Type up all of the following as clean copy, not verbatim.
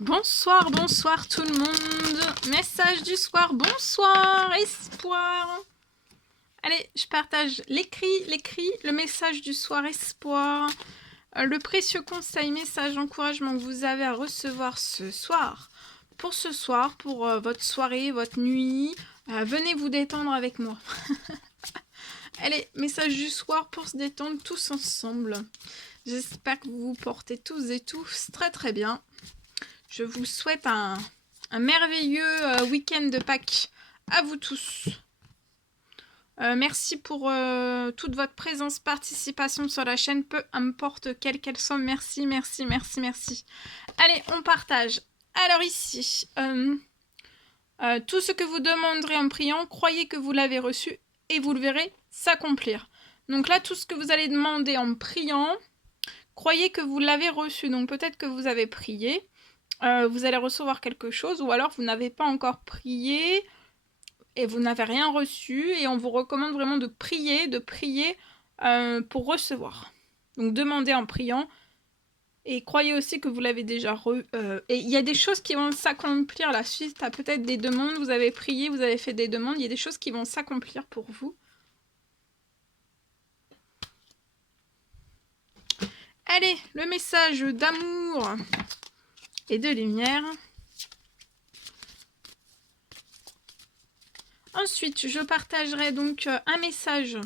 Bonsoir, bonsoir tout le monde. Message du soir, bonsoir, espoir. Allez, je partage l'écrit, le message du soir, espoir. Le précieux conseil, message, encouragement que vous avez à recevoir ce soir. Pour ce soir, pour votre soirée, votre nuit, venez vous détendre avec moi. Allez, message du soir pour se détendre tous ensemble. J'espère que vous vous portez tous et tous très très bien. Je vous souhaite un merveilleux week-end de Pâques à vous tous. Merci pour toute votre présence, participation sur la chaîne, peu importe quelle qu'elle soit. Merci, merci, merci, merci. Allez, on partage. Alors ici, tout ce que vous demanderez en priant, croyez que vous l'avez reçu et vous le verrez s'accomplir. Donc là, tout ce que vous allez demander en priant, croyez que vous l'avez reçu. Donc peut-être que vous avez prié. Vous allez recevoir quelque chose, ou alors vous n'avez pas encore prié et vous n'avez rien reçu, et on vous recommande vraiment de prier pour recevoir. Donc demandez en priant, et croyez aussi que vous l'avez déjà et il y a des choses qui vont s'accomplir la suite, à peut-être des demandes, vous avez prié, vous avez fait des demandes, il y a des choses qui vont s'accomplir pour vous. Allez, le message d'amour et de lumière. Ensuite, je partagerai donc un message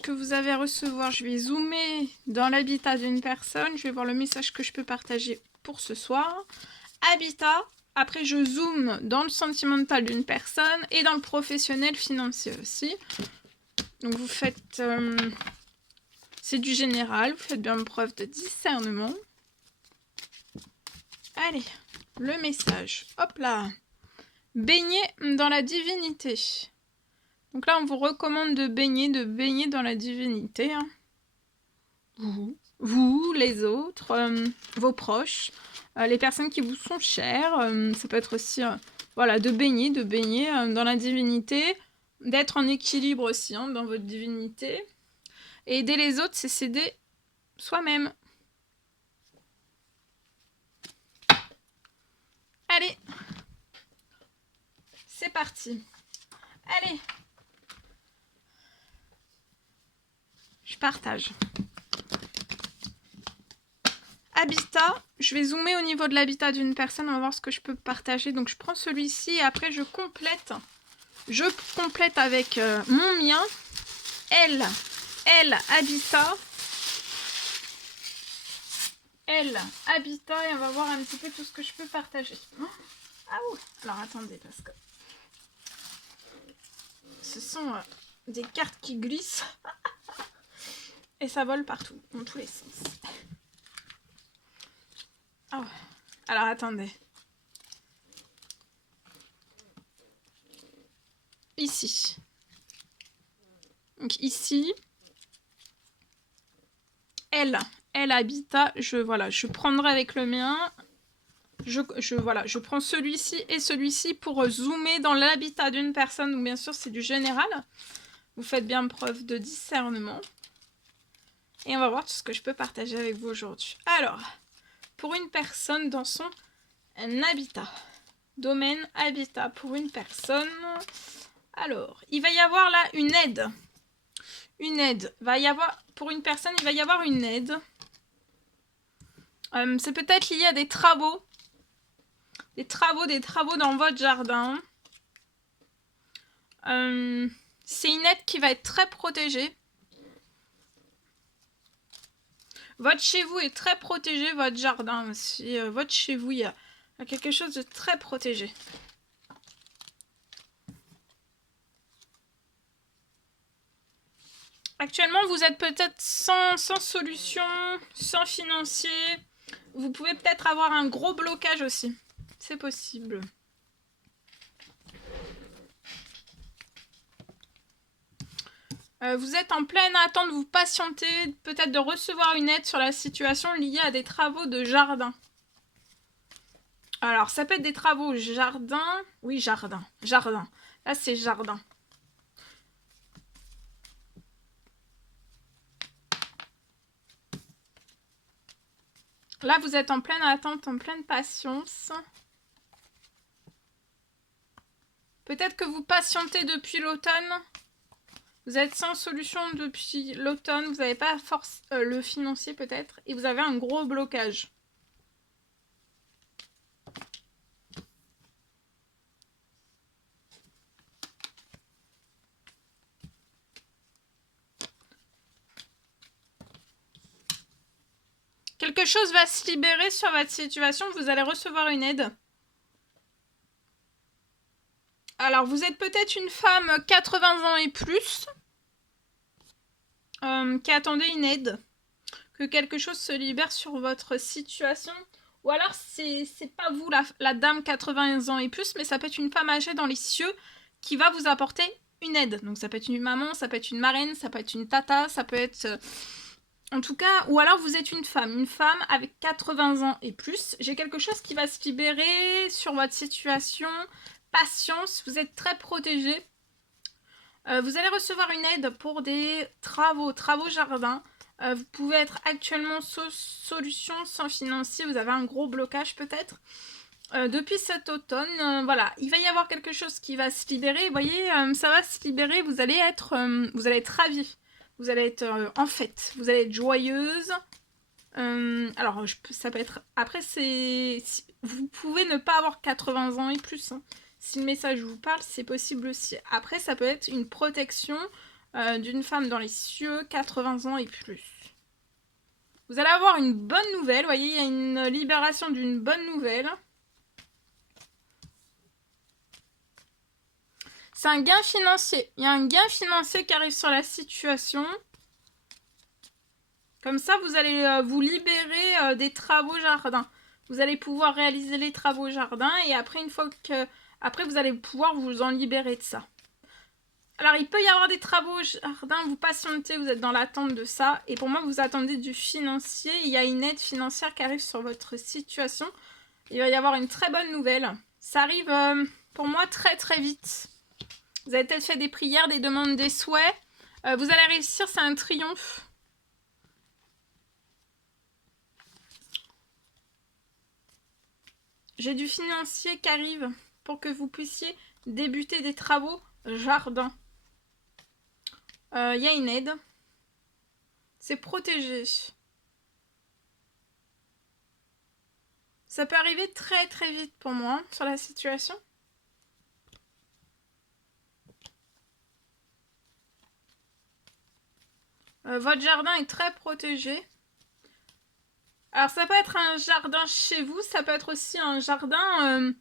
que vous avez à recevoir. Je vais zoomer dans l'habitat d'une personne. Je vais voir le message que je peux partager pour ce soir. Habitat. Après, je zoome dans le sentimental d'une personne et dans le professionnel financier aussi. Donc, vous faites... c'est du général. Vous faites bien preuve de discernement. Allez, le message. Hop là. Baigner dans la divinité. Donc là, on vous recommande de baigner dans la divinité. Hein. Vous, les autres, vos proches, les personnes qui vous sont chères. Ça peut être aussi, voilà, de baigner dans la divinité, d'être en équilibre aussi hein, dans votre divinité. Et aider les autres, c'est s'aider soi-même. Allez, c'est parti. Allez, je partage. Habitat, je vais zoomer au niveau de l'habitat d'une personne, on va voir ce que je peux partager. Donc je prends celui-ci et après je complète. Je complète avec mon mien. Elle, habitat. Elle, habitat, et on va voir un petit peu tout ce que je peux partager. Ah ouh. Alors attendez, parce que ce sont des cartes qui glissent. Et ça vole partout, dans tous les sens. Oh. Alors attendez. Ici. Donc ici. Elle habitat. Je prendrai avec le mien. Je prends celui-ci et celui-ci pour zoomer dans l'habitat d'une personne. Donc bien sûr, c'est du général. Vous faites bien preuve de discernement. Et on va voir tout ce que je peux partager avec vous aujourd'hui. Alors, pour une personne dans son habitat. Domaine habitat pour une personne. Alors, il va y avoir là une aide. Une aide. Pour une personne, il va y avoir une aide. C'est peut-être lié à des travaux. Des travaux dans votre jardin. C'est une aide qui va être très protégée. Votre chez vous est très protégé, votre jardin aussi. Votre chez vous, il y a quelque chose de très protégé. Actuellement, vous êtes peut-être sans solution, sans financier. Vous pouvez peut-être avoir un gros blocage aussi. C'est possible. Vous êtes en pleine attente, vous patientez peut-être de recevoir une aide sur la situation liée à des travaux de jardin. Alors, ça peut être des travaux jardin. Oui, jardin. Là, c'est jardin. Là, vous êtes en pleine attente, en pleine patience. Peut-être que vous patientez depuis l'automne. Vous êtes sans solution depuis l'automne. Vous n'avez pas force le financier peut-être. Et vous avez un gros blocage. Quelque chose va se libérer sur votre situation. Vous allez recevoir une aide. Alors, vous êtes peut-être une femme 80 ans et plus qui attendait une aide. Que quelque chose se libère sur votre situation. Ou alors, c'est pas vous, la dame 80 ans et plus, mais ça peut être une femme âgée dans les cieux qui va vous apporter une aide. Donc, ça peut être une maman, ça peut être une marraine, ça peut être une tata, ça peut être... en tout cas, ou alors vous êtes une femme avec 80 ans et plus. J'ai quelque chose qui va se libérer sur votre situation. Patience, vous êtes très protégé. Vous allez recevoir une aide pour des travaux jardin. Vous pouvez être actuellement solution sans financier. Vous avez un gros blocage peut-être. Depuis cet automne, voilà, il va y avoir quelque chose qui va se libérer. Vous voyez, ça va se libérer. Vous allez être ravis. Vous allez être en fête. Vous allez être joyeuse. Alors, ça peut être... Après, vous pouvez ne pas avoir 80 ans et plus. Hein. Si le message vous parle, c'est possible aussi. Après, ça peut être une protection d'une femme dans les cieux, 80 ans et plus. Vous allez avoir une bonne nouvelle. Vous voyez, il y a une libération d'une bonne nouvelle. C'est un gain financier. Il y a un gain financier qui arrive sur la situation. Comme ça, vous allez vous libérer des travaux jardin. Vous allez pouvoir réaliser les travaux jardin et après, une fois que... Après, vous allez pouvoir vous en libérer de ça. Alors, il peut y avoir des travaux jardin, vous patientez, vous êtes dans l'attente de ça. Et pour moi, vous attendez du financier. Il y a une aide financière qui arrive sur votre situation. Il va y avoir une très bonne nouvelle. Ça arrive, pour moi, très très vite. Vous avez peut-être fait des prières, des demandes, des souhaits. Vous allez réussir, c'est un triomphe. J'ai du financier qui arrive pour que vous puissiez débuter des travaux jardin. Il y a une aide. C'est protégé. Ça peut arriver très très vite pour moi sur la situation. Votre jardin est très protégé. Alors ça peut être un jardin chez vous, ça peut être aussi un jardin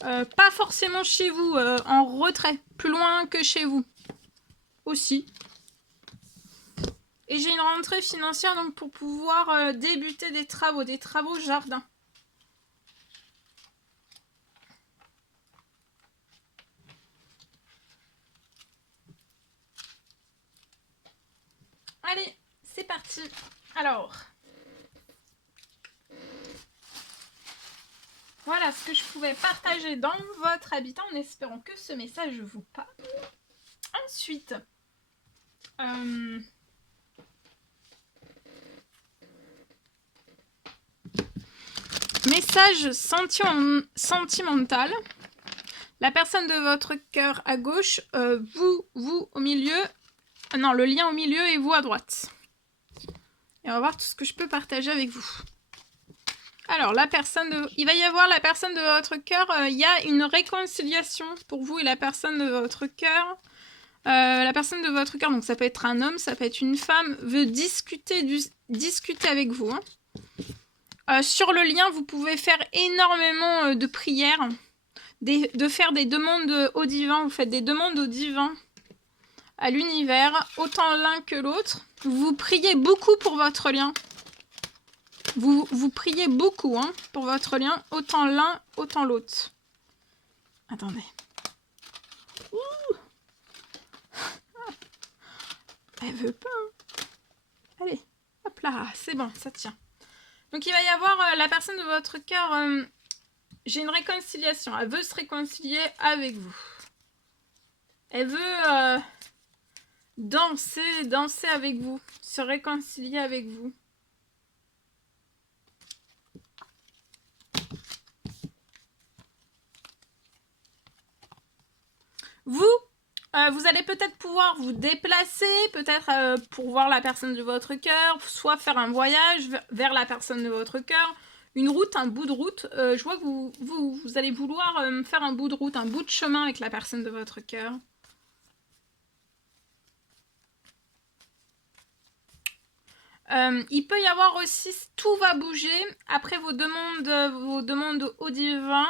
pas forcément chez vous, en retrait, plus loin que chez vous aussi. Et j'ai une rentrée financière donc pour pouvoir débuter des travaux jardin. Allez, c'est parti. Alors, voilà ce que je pouvais partager dans votre habitat en espérant que ce message vous parle. Ensuite, message sentimental. La personne de votre cœur à gauche, vous au milieu, non, le lien au milieu et vous à droite. Et on va voir tout ce que je peux partager avec vous. Alors, il va y avoir la personne de votre cœur, il y a une réconciliation pour vous et la personne de votre cœur. La personne de votre cœur, donc ça peut être un homme, ça peut être une femme, veut discuter avec vous. Hein. Sur le lien, vous pouvez faire énormément de prières, de faire des demandes au divin. Vous faites des demandes au divin, à l'univers, autant l'un que l'autre. Vous priez beaucoup pour votre lien. Vous priez beaucoup hein, pour votre lien, autant l'un, autant l'autre. Attendez. Ouh. Elle veut pas. Hein. Allez, hop là, c'est bon, ça tient. Donc il va y avoir la personne de votre cœur. J'ai une réconciliation. Elle veut se réconcilier avec vous. Elle veut danser avec vous, se réconcilier avec vous. Vous, vous allez peut-être pouvoir vous déplacer, peut-être pour voir la personne de votre cœur, soit faire un voyage vers la personne de votre cœur, une route, un bout de route. Je vois que vous allez vouloir faire un bout de route, un bout de chemin avec la personne de votre cœur. Il peut y avoir aussi, tout va bouger, après vos demandes au divin,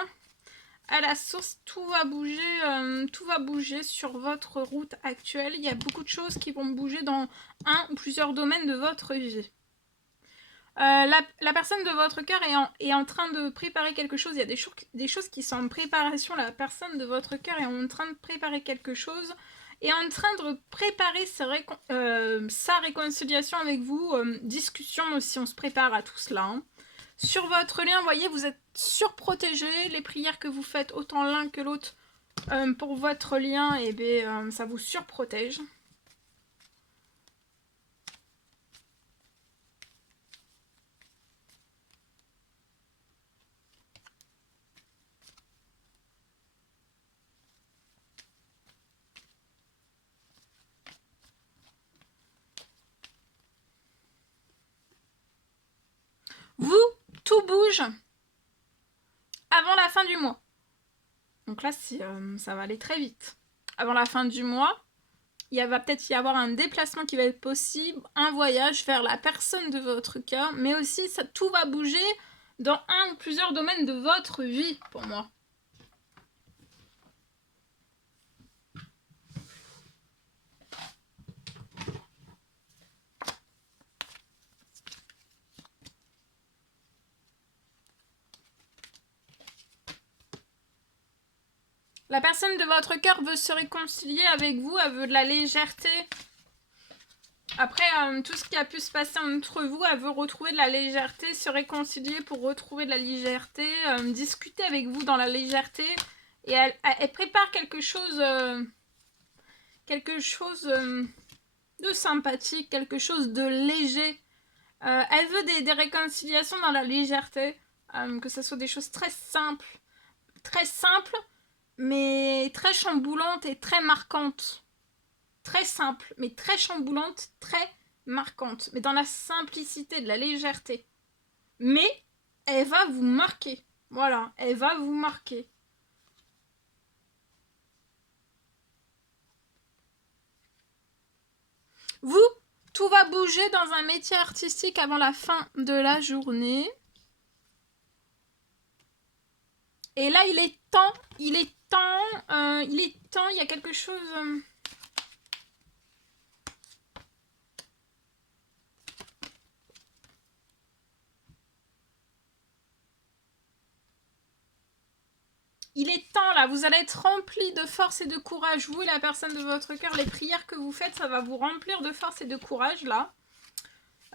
à la source, tout va bouger sur votre route actuelle. Il y a beaucoup de choses qui vont bouger dans un ou plusieurs domaines de votre vie. La personne de votre cœur est en train de préparer quelque chose. Il y a des choses qui sont en préparation. La personne de votre cœur est en train de préparer quelque chose, est en train de préparer sa réconciliation avec vous. Discussion aussi, on se prépare à tout cela. Hein. Sur votre lien, vous voyez, vous êtes surprotégé. Les prières que vous faites, autant l'un que l'autre, pour votre lien, eh bien, ça vous surprotège. Vous, tout bouge avant la fin du mois. Donc là, ça va aller très vite. Avant la fin du mois, il va peut-être y avoir un déplacement qui va être possible, un voyage vers la personne de votre cœur, mais aussi tout va bouger dans un ou plusieurs domaines de votre vie, pour moi. La personne de votre cœur veut se réconcilier avec vous, elle veut de la légèreté. Après, tout ce qui a pu se passer entre vous, elle veut retrouver de la légèreté, se réconcilier pour retrouver de la légèreté, discuter avec vous dans la légèreté. Et elle prépare quelque chose de sympathique, quelque chose de léger. Elle veut des réconciliations dans la légèreté, que ce soit des choses très simples, mais très chamboulantes et très marquantes. Très simple, mais très chamboulante, très marquante, mais dans la simplicité, de la légèreté. Mais elle va vous marquer. Voilà, elle va vous marquer. Vous, tout va bouger dans un métier artistique avant la fin de la journée. Et là, il est temps, il y a quelque chose... Il est temps là, vous allez être rempli de force et de courage, vous et la personne de votre cœur. Les prières que vous faites, ça va vous remplir de force et de courage là.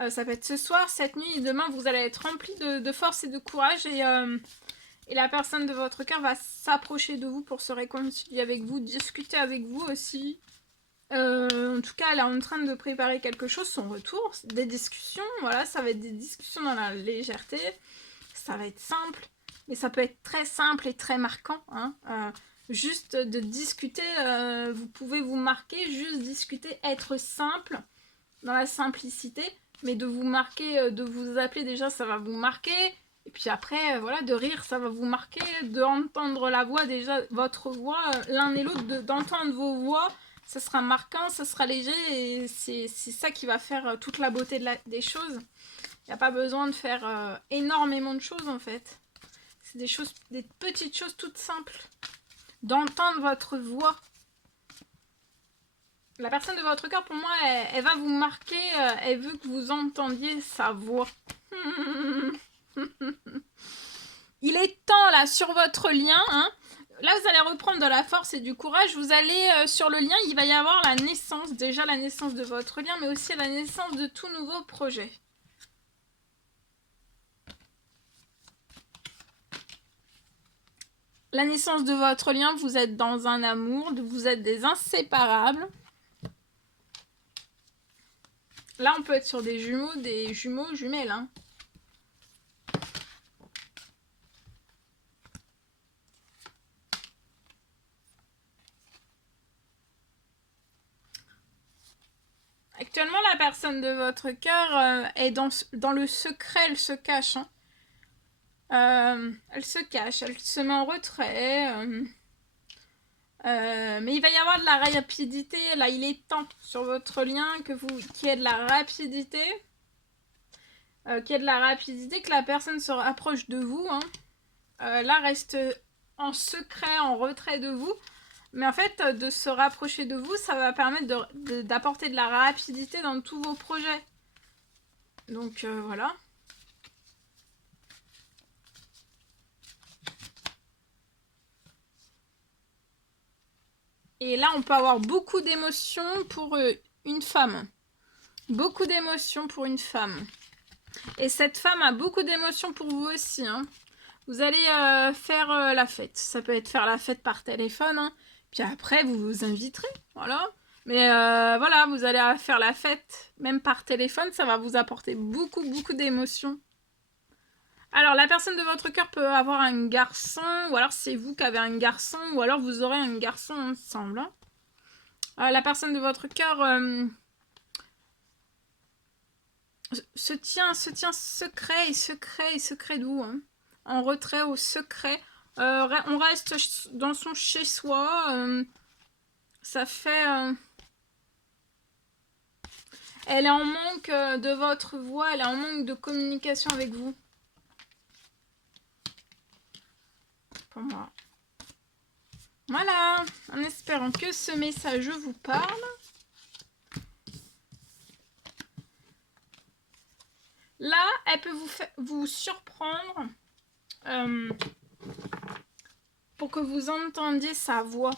Ça peut être ce soir, cette nuit et demain, vous allez être rempli de force et de courage. Et la personne de votre cœur va s'approcher de vous pour se réconcilier avec vous, discuter avec vous aussi. En tout cas, elle est en train de préparer quelque chose, son retour, des discussions. Voilà, ça va être des discussions dans la légèreté. Ça va être simple. Mais ça peut être très simple et très marquant. Hein. Juste de discuter, vous pouvez vous marquer, juste discuter, être simple, dans la simplicité. Mais de vous marquer, de vous appeler déjà, ça va vous marquer. Et puis après, voilà, de rire, ça va vous marquer. D'entendre la voix, déjà, votre voix, l'un et l'autre, d'entendre vos voix, ça sera marquant, ça sera léger. Et c'est ça qui va faire toute la beauté des choses. Il n'y a pas besoin de faire énormément de choses, en fait. C'est des petites choses toutes simples. D'entendre votre voix. La personne de votre cœur, pour moi, elle va vous marquer. Elle veut que vous entendiez sa voix. Il est temps, là, sur votre lien. Hein. Là, vous allez reprendre de la force et du courage. Vous allez, sur le lien, il va y avoir la naissance. Déjà, la naissance de votre lien, mais aussi la naissance de tout nouveau projet. La naissance de votre lien, vous êtes dans un amour, vous êtes des inséparables. Là, on peut être sur des jumeaux, jumelles. Hein. Actuellement, la personne de votre cœur est dans le secret, elle se cache. Hein. Elle se cache, elle se met en retrait. Mais il va y avoir de la rapidité. Là, il est temps sur votre lien qu'il y ait de la rapidité. Qu'il y ait de la rapidité, que la personne se rapproche de vous. Hein. Là, reste en secret, en retrait de vous. Mais en fait, de se rapprocher de vous, ça va permettre d'apporter de la rapidité dans tous vos projets. Donc, voilà. Et là, on peut avoir beaucoup d'émotions pour une femme. Beaucoup d'émotions pour une femme. Et cette femme a beaucoup d'émotions pour vous aussi. Hein. Vous allez faire la fête. Ça peut être faire la fête par téléphone. Hein. Puis après, vous vous inviterez. Voilà. Mais voilà, vous allez faire la fête. Même par téléphone, ça va vous apporter beaucoup, beaucoup d'émotions. Alors, la personne de votre cœur peut avoir un garçon. Ou alors, c'est vous qui avez un garçon. Ou alors, vous aurez un garçon ensemble. Hein. La personne de votre cœur se tient secret de vous. Hein. En retrait au secret. On reste dans son chez-soi. Ça fait... Elle est en manque de votre voix. Elle est en manque de communication avec vous. Pour moi. Voilà. En espérant que ce message vous parle. Là, elle peut vous surprendre pour que vous entendiez sa voix.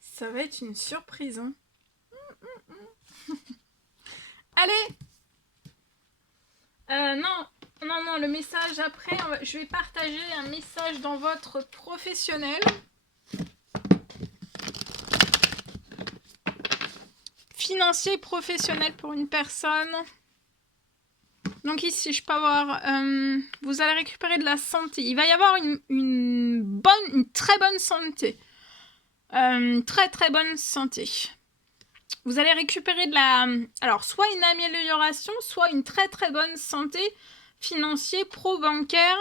Ça va être une surprise. Hein. Allez. Non, le message après, je vais partager un message dans votre professionnel. Financier professionnel pour une personne. Donc ici, je peux avoir... vous allez récupérer de la santé. Il va y avoir une très bonne santé. Très très bonne santé. Vous allez récupérer de la... Alors, soit une amélioration, soit une très très bonne santé financière, pro-bancaire.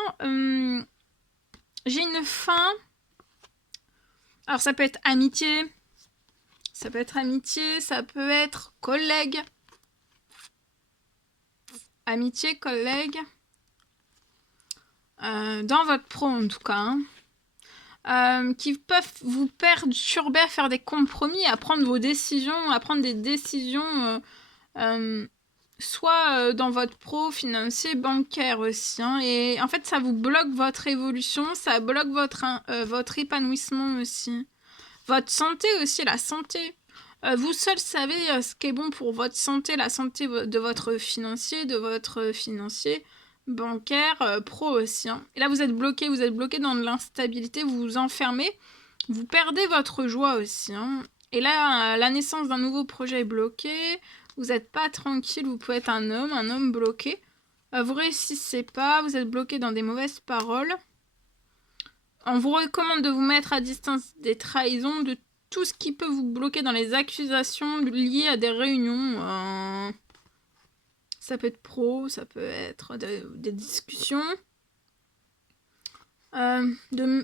J'ai une fin. Alors, ça peut être amitié. Ça peut être amitié, ça peut être collègue. Amitié, collègue. Dans votre pro, en tout cas. Hein. Qui peuvent vous perturber à faire des compromis, à prendre vos décisions, à prendre des décisions... soit dans votre pro, financier, bancaire aussi. Hein, et en fait, ça vous bloque votre évolution, ça bloque votre épanouissement aussi. Votre santé aussi, la santé. Vous seul savez ce qui est bon pour votre santé, la santé de votre financier, bancaire, pro aussi. Hein. Et là, vous êtes bloqué dans de l'instabilité, vous vous enfermez, vous perdez votre joie aussi. Hein. Et là, la naissance d'un nouveau projet est bloquée. Vous n'êtes pas tranquille, vous pouvez être un homme bloqué. Vous réussissez pas, vous êtes bloqué dans des mauvaises paroles. On vous recommande de vous mettre à distance des trahisons, de tout ce qui peut vous bloquer dans les accusations liées à des réunions. Ça peut être pro, ça peut être des discussions. De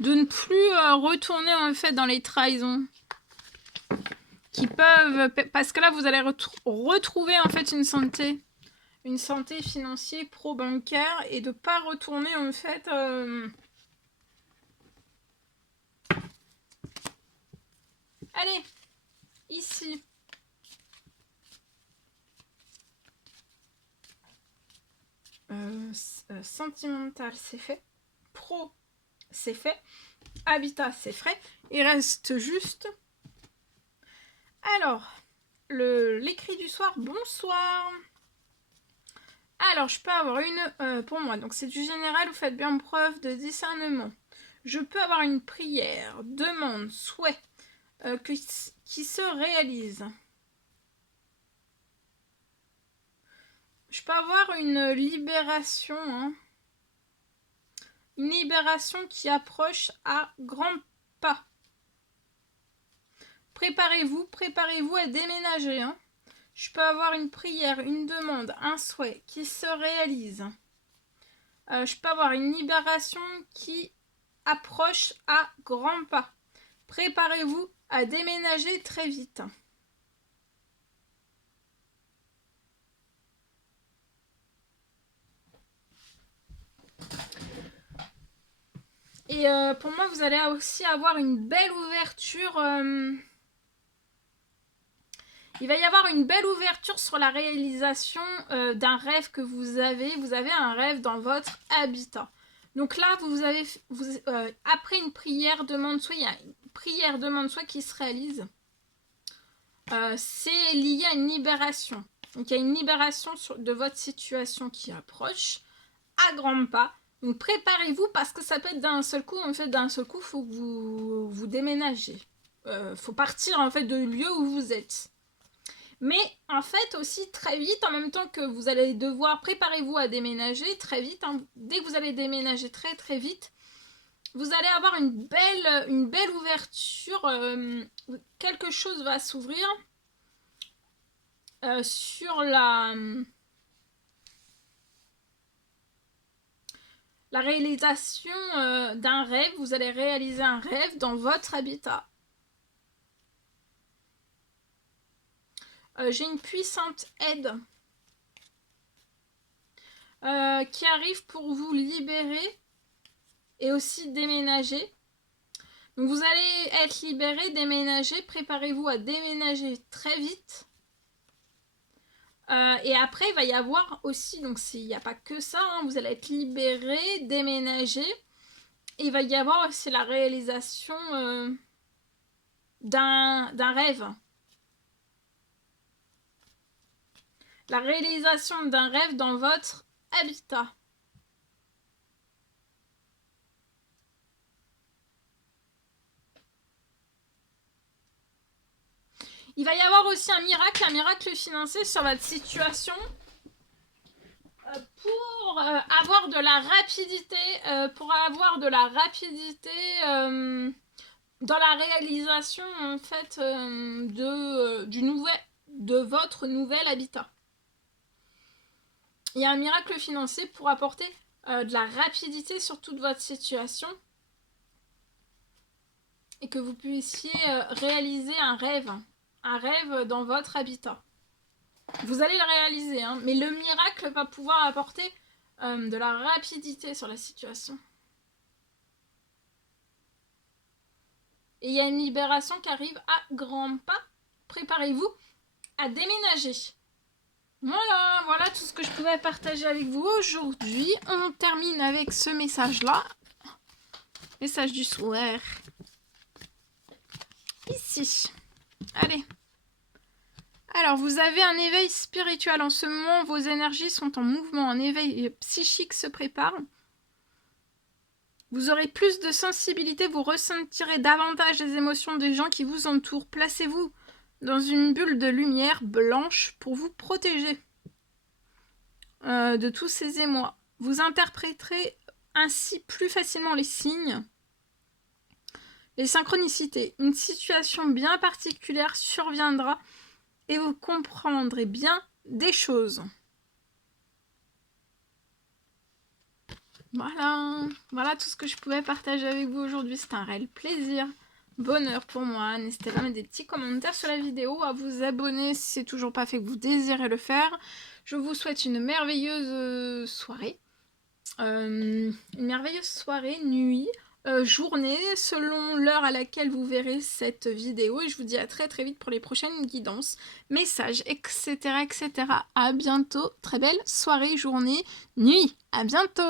ne plus retourner en fait dans les trahisons. Qui peuvent... Parce que là, vous allez retrouver en fait une santé financière, pro-bancaire, et de pas retourner en fait... Allez, ici. Sentimental, c'est fait. Pro, c'est fait. Habitat, c'est fait. Il reste juste... Alors, l'écrit du soir, bonsoir. Alors, je peux avoir une pour moi. Donc, c'est du général, vous faites bien preuve de discernement. Je peux avoir une prière, demande, souhait qui se réalise. Je peux avoir une libération. Hein. Une libération qui approche à grands pas. préparez-vous à déménager. Hein. Je peux avoir une prière, une demande, un souhait qui se réalise. Je peux avoir une libération qui approche à grands pas. Préparez-vous à déménager très vite. Et pour moi, vous allez aussi avoir une belle ouverture. Il va y avoir une belle ouverture sur la réalisation d'un rêve que vous avez. Vous avez un rêve dans votre habitat. Donc là, après une prière, demande soit, il y a une prière, demande soit qui se réalise. C'est lié à une libération. Donc il y a une libération de votre situation qui approche à grands pas. Donc préparez-vous parce que ça peut être d'un seul coup. En fait, d'un seul coup, il faut que vous déménagez. Faut partir en fait de lieu où vous êtes. Mais en fait aussi très vite, en même temps que vous allez devoir, préparez-vous à déménager très vite. Hein, dès que vous allez déménager très très vite, vous allez avoir une belle ouverture. Quelque chose va s'ouvrir sur la réalisation d'un rêve. Vous allez réaliser un rêve dans votre habitat. J'ai une puissante aide qui arrive pour vous libérer et aussi déménager. Donc vous allez être libéré, déménager. Préparez-vous à déménager très vite. Et après, il va y avoir aussi, donc il n'y a pas que ça, hein, vous allez être libéré, déménager. Et il va y avoir aussi la réalisation d'un rêve. La réalisation d'un rêve dans votre habitat. Il va y avoir aussi un miracle financier sur votre situation pour avoir de la rapidité, dans la réalisation en fait de votre nouvel habitat. Il y a un miracle financier pour apporter de la rapidité sur toute votre situation et que vous puissiez réaliser un rêve dans votre habitat. Vous allez le réaliser, hein, mais le miracle va pouvoir apporter de la rapidité sur la situation. Et il y a une libération qui arrive à grands pas. Préparez-vous à déménager. Voilà tout ce que je pouvais partager avec vous aujourd'hui. On termine avec ce message-là. Message du soir. Ici. Allez. Alors, vous avez un éveil spirituel. En ce moment, vos énergies sont en mouvement. Un éveil psychique se prépare. Vous aurez plus de sensibilité. Vous ressentirez davantage les émotions des gens qui vous entourent. Placez-vous dans une bulle de lumière blanche pour vous protéger de tous ces émois. Vous interpréterez ainsi plus facilement les signes, les synchronicités. Une situation bien particulière surviendra et vous comprendrez bien des choses. Voilà tout ce que je pouvais partager avec vous aujourd'hui. C'est un réel plaisir, bonheur pour moi. N'hésitez pas à mettre des petits commentaires sur la vidéo, à vous abonner si c'est toujours pas fait que vous désirez le faire. Je vous souhaite une merveilleuse soirée. Nuit, journée, selon l'heure à laquelle vous verrez cette vidéo. Et je vous dis à très très vite pour les prochaines guidances, messages, etc. etc. À bientôt. Très belle soirée, journée, nuit. À bientôt.